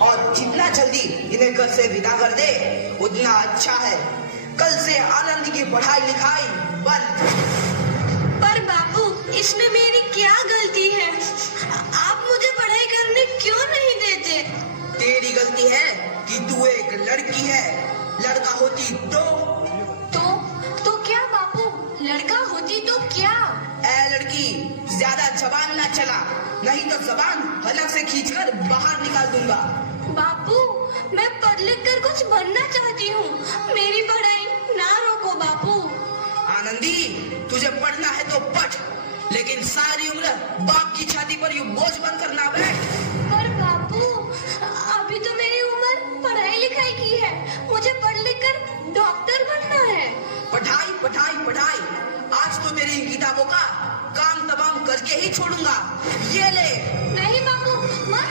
और जितना जल्दी इन्हें घर से विदा कर दे उतना अच्छा है। कल से आनंद की पढ़ाई लिखाई बंद। पर बापू, इसमें मेरी क्या गलती है? आप मुझे पढ़ाई करने क्यों नहीं देते? तेरी गलती है कि तू एक लड़की है। लड़का होती तो क्या बापू? लड़का होती तो क्या? ए लड़की, ज्यादा जबान ना चला, नहीं तो जबान हलक से खींचकर बाहर निकाल दूंगा। बापू, मैं पढ़ लिख कर कुछ बनना चाहती हूँ। मेरी पढ़ाई ना रोको बापू। आनंदी, तुझे पढ़ना है तो पढ़, लेकिन सारी उम्र बाप की छाती पर यूं बोझ बनकर ना बैठ। पर बापू, अभी तो मेरी उम्र पढ़ाई लिखाई की है। मुझे पढ़ लिख कर डॉक्टर बनना है। पढ़ाई पढ़ाई पढ़ाई, आज तो तेरी इन किताबों का काम तमाम करके ही छोड़ूंगा। ये ले। नहीं बापू, मत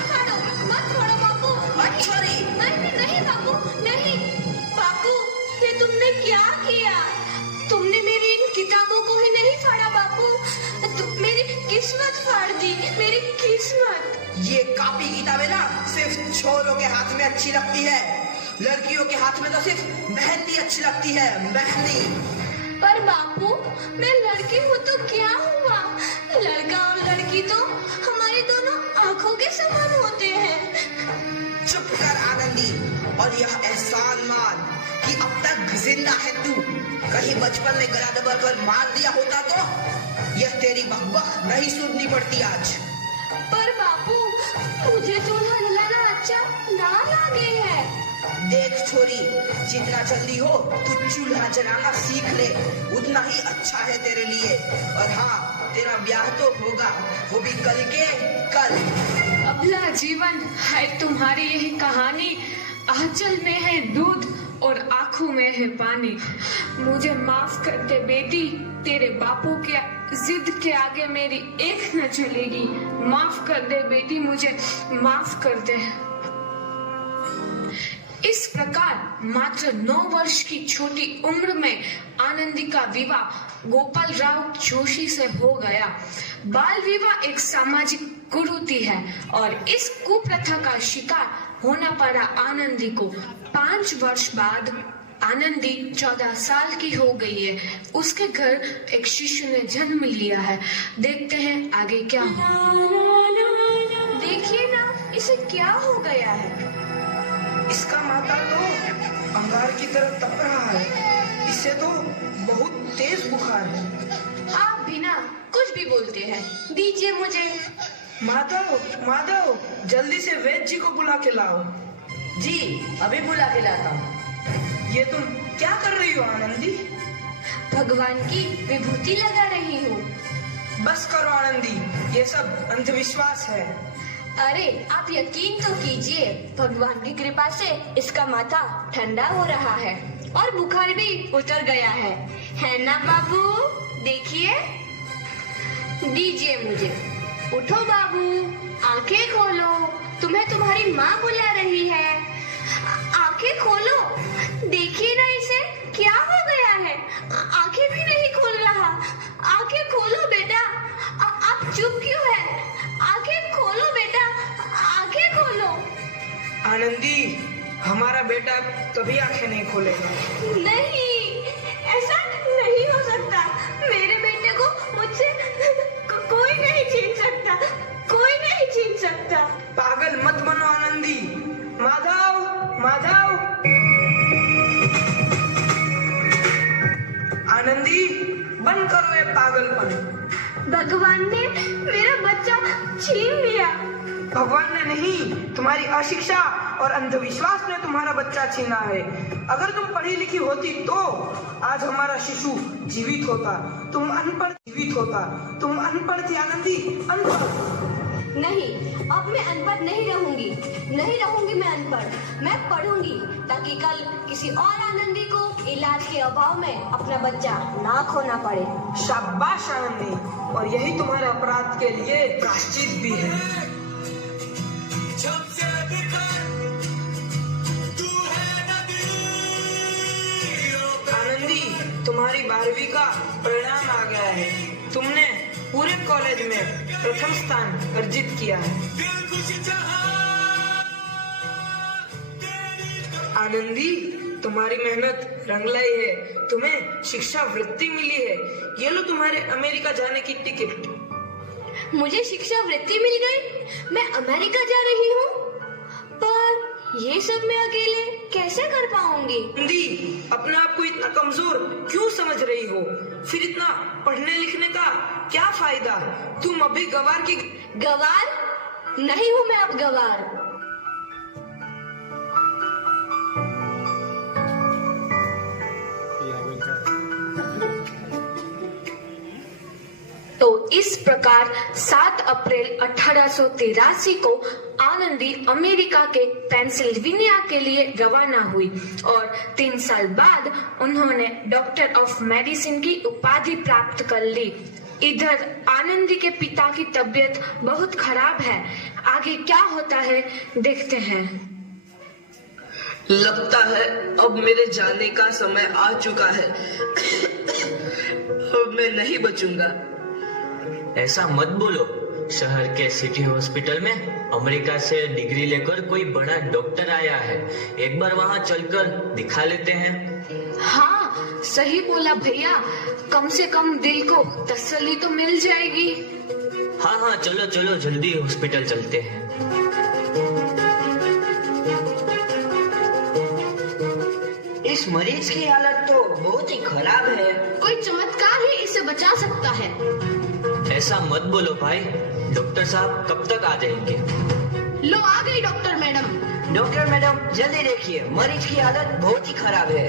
छोड़ो बापू। मत छोड़ी। नहीं बापू, नहीं। बापू, ये तुमने क्या किया? तुमने मेरी इन किताबों को ही नहीं फाड़ा बापू, मेरी किस्मत फाड़ दी, मेरी किस्मत। ये कॉपी किताबें ना सिर्फ छोरों के हाथ में अच्छी लगती है, लड़कियों के हाथ में तो सिर्फ मेहंदी अच्छी लगती है, मेहंदी। पर बापू, मैं लड़की हूँ तो क्या हुआ? लड़का और लड़की तो हमारी दोनों आंखों के समान होते हैं। चुप कर आनंदी, और यह एहसान मान कि अब तक जिंदा है तू। कहीं बचपन में गला दबाकर मार दिया होता तो यह तेरी बकबक नहीं सुननी पड़ती आज। पर बापू, मुझे चूल्हा जलाना अच्छा ना लगे है। देख छोरी, जितना जल्दी हो तू चूल्हा जलाना सीख ले, उतना ही अच्छा है तेरे लिए। और हाँ, तेरा ब्याह तो होगा, वो भी कल के कल। अबला जीवन है तुम्हारी यही कहानी। आंचल में है दूध और आंखों में है पानी। मुझे माफ कर दे बेटी, तेरे बापू के जिद के आगे मेरी एक न चलेगी। माफ कर दे बेटी, मुझे माफ कर दे। इस प्रकार मात्र 9 वर्ष की छोटी उम्र में आनंदी का विवाह गोपाल राव जोशी से हो गया। बाल विवाह एक सामाजिक कुरीति है और इस कुप्रथा का शिकार होना पड़ा आनंदी को। 5 वर्ष बाद आनंदी 14 साल की हो गई है। उसके घर एक शिशु ने जन्म लिया है। देखते हैं आगे क्या हो। देखिए ना, इसे क्या हो गया है? इसका माथा तो अंगार की तरह तप रहा है। इसे तो बहुत तेज बुखार है। आप बिना कुछ भी बोलते हैं। दीजिए मुझे। माधव, जल्दी से वैद्य जी को बुला के लाओ। जी, अभी बुला के लाता हूँ। ये तुम क्या कर रही हो आनंदी? भगवान की विभूति लगा रही हूँ। बस करो आनंदी, ये सब अंधविश्वास है। अरे आप यकीन तो कीजिए, भगवान की कृपा से इसका माथा ठंडा हो रहा है और बुखार भी उतर गया है ना बाबू? देखिए, दीजिए मुझे। उठो बाबू, आंखें खोलो, तुम्हें तुम्हारी माँ बुला रही है। आंखें खोलो, देखिए ना इसे क्या हो गया है। आंखें भी नहीं खोल रहा। आंखें खोलो बेटा। आप चुप क्यों है? आंखें खोलो बेटा, आंखें खोलो। आनंदी, हमारा बेटा कभी आंखें नहीं खोलेगा। नहीं, ऐसा नहीं हो सकता। मेरे बेटे को मुझसे कोई नहीं छीन सकता, कोई नहीं छीन सकता। पागल मत बनो आनंदी। माधव, आनंदी, बंद करो ये पागलपन। भगवान ने मेरा बच्चा छीन लिया। भगवान ने नहीं, तुम्हारी अशिक्षा और अंधविश्वास ने तुम्हारा बच्चा छीना है। अगर तुम पढ़ी लिखी होती तो आज हमारा शिशु जीवित होता। तुम अनपढ़ तुम अनपढ़ थी आनंदी, अनपढ़। नहीं, अब मैं अनपढ़ नहीं रहूंगी मैं अनपढ़। मैं पढ़ूंगी ताकि कल किसी और आनंदी को इलाज के अभाव में अपना बच्चा ना खोना पड़े। शाबाश आनंदी, और यही तुम्हारे अपराध के लिए प्रायश्चित भी है। आनंदी, तुम्हारी 12वीं का परिणाम आ गया है। तुमने पूरे कॉलेज में प्रथम स्थान अर्जित किया है। आनंदी, तुम्हारी मेहनत रंग लाई है। तुम्हें शिक्षा वृत्ति मिली है। ये लो तुम्हारे अमेरिका जाने की टिकट। मुझे शिक्षा वृत्ति मिल गई, मैं अमेरिका जा रही हूँ। पर ये सब मैं अकेले कैसे कर पाऊंगी? आनंदी, अपने आप को इतना कमजोर क्यों समझ रही हो? फिर इतना पढ़ने लिखने का क्या फायदा? तुम अभी गवार की गवार नहीं हूँ मैं अब गवार। तो इस प्रकार 7 अप्रैल 1883 को आनंदी अमेरिका के पेंसिल्वेनिया के लिए रवाना हुई और 3 साल बाद उन्होंने डॉक्टर ऑफ मेडिसिन की उपाधि प्राप्त कर ली। इधर आनंदी के पिता की तबीयत बहुत खराब है। आगे क्या होता है देखते हैं। लगता है अब मेरे जाने का समय आ चुका है। अब मैं नहीं बचूंगा। ऐसा मत बोलो। शहर के सिटी हॉस्पिटल में अमेरिका से डिग्री लेकर कोई बड़ा डॉक्टर आया है। एक बार वहाँ चलकर दिखा लेते हैं। हाँ, सही बोला भैया। कम से कम दिल को तसल्ली तो मिल जाएगी। हाँ हाँ, चलो चलो जल्दी हॉस्पिटल चलते हैं। इस मरीज की हालत तो बहुत ही खराब है। कोई चमत्कार ही इसे बचा सकता है। ऐसा मत बोलो भाई। डॉक्टर साहब कब तक आ जाएंगे? लो आ गई डॉक्टर मैडम। डॉक्टर मैडम जल्दी देखिए, मरीज की हालत बहुत ही खराब है।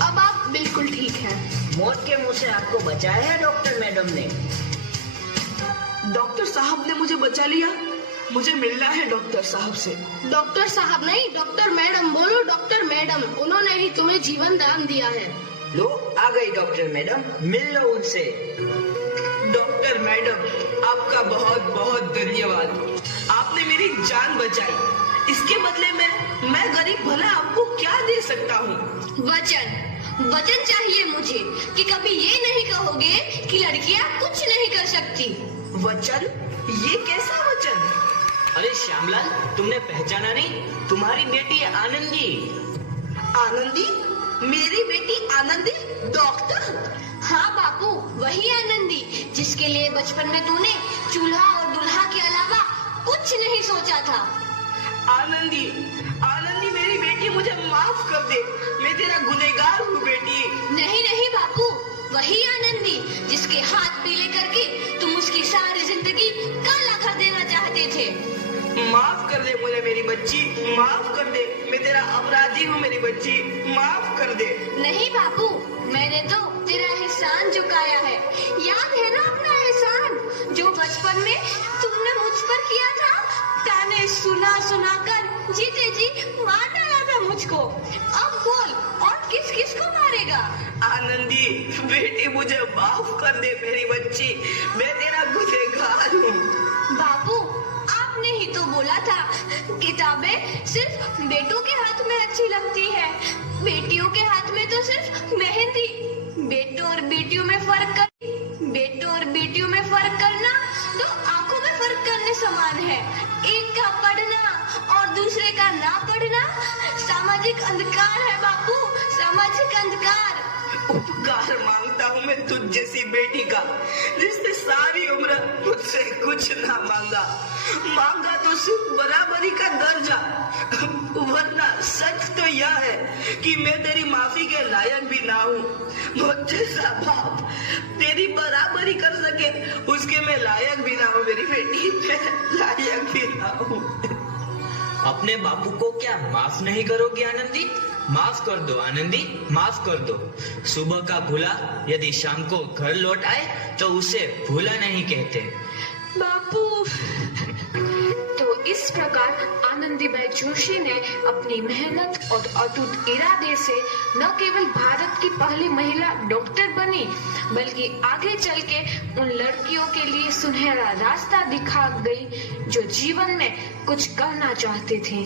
अब आप बिल्कुल ठीक हैं। मौत के मुंह से आपको बचाया है डॉक्टर मैडम ने। डॉक्टर साहब ने मुझे बचा लिया। मुझे मिलना है डॉक्टर साहब से। डॉक्टर साहब नहीं, डॉक्टर मैडम बोलो। डॉक्टर मैडम, उन्होंने ही तुम्हें जीवन दान दिया है। लो आ गई डॉक्टर मैडम, मिल लो उनसे। डॉक्टर मैडम, आपका बहुत बहुत धन्यवाद। आपने मेरी जान बचाई। इसके बदले में मैं गरीब भला आपको क्या दे सकता हूँ? वचन चाहिए मुझे कि कभी ये नहीं कहोगे कि लड़कियाँ कुछ नहीं कर सकती। वचन? ये कैसा वचन? अरे श्यामलाल, तुमने पहचाना नहीं? तुम्हारी बेटी आनंदी। आनंदी? मेरी बेटी आनंदी डॉक्टर? हाँ बापू, वही आनंदी जिसके लिए बचपन में तूने चूल्हा और दुल्हा के अलावा कुछ नहीं सोचा था। आनंदी, आनंदी मेरी बेटी, मुझे माफ कर दे। मैं तेरा गुनहगार हूँ बेटी। नहीं नहीं बापू, वही आनंदी जिसके हाथ पीले करके तुम उसकी सारी जिंदगी काला कर देना चाहते थे। माफ कर दे मुझे मेरी बच्ची, माफ कर दे। मैं तेरा अपराधी हूँ मेरी बच्ची, माफ कर दे। नहीं बापू, मैंने तो तेरा एहसान चुकाया है। याद है ना अपना एहसान जो बचपन में तुमने मुझ पर किया था? ताने सुना सुना कर जीते जी मार डाला था मुझको। अब बोल, और किस किस को मारेगा? आनंदी बेटी, मुझे माफ कर दे मेरी बच्ची। मैं तेरा गुनहगार हूँ। बापू, आपने ही तो बोला था किताबें सिर्फ बेटों के हाथ में अच्छी लगती है, बेटियों के हाथ में तो सिर्फ मेहंदी। बेटों और बेटियों में फर्क करना तो आंखों में फर्क करने समान है। एक का पढ़ना और दूसरे का ना पढ़ना सामाजिक अंधकार है बापू, सामाजिक अंधकार। उपकार मांगता हूँ मैं तुझ जैसी बेटी का, जिसने सारी उम्र मुझसे कुछ ना मांगा तो सिर्फ बराबरी का दर्जा। वरना सच तो यह है कि मैं तेरी माफी के लायक भी ना हूँ। मुझ जैसा बाप तेरी बराबरी कर सके उसके मैं लायक भी ना हूँ मेरी बेटी, मैं लायक भी ना हूँ। अपने बापू को क्या माफ नहीं करोगी आनंदी? माफ कर दो आनंदी, माफ कर दो। सुबह का भूला यदि शाम को घर लौट आए तो उसे भूला नहीं कहते। बापू, तो इस प्रकार आनंदीबाई जोशी ने अपनी मेहनत और अटूट इरादे से न केवल भारत की पहली महिला डॉक्टर बनी, बल्कि आगे चल के उन लड़कियों के लिए सुनहरा रास्ता दिखा गई जो जीवन में कुछ करना चाहती थी।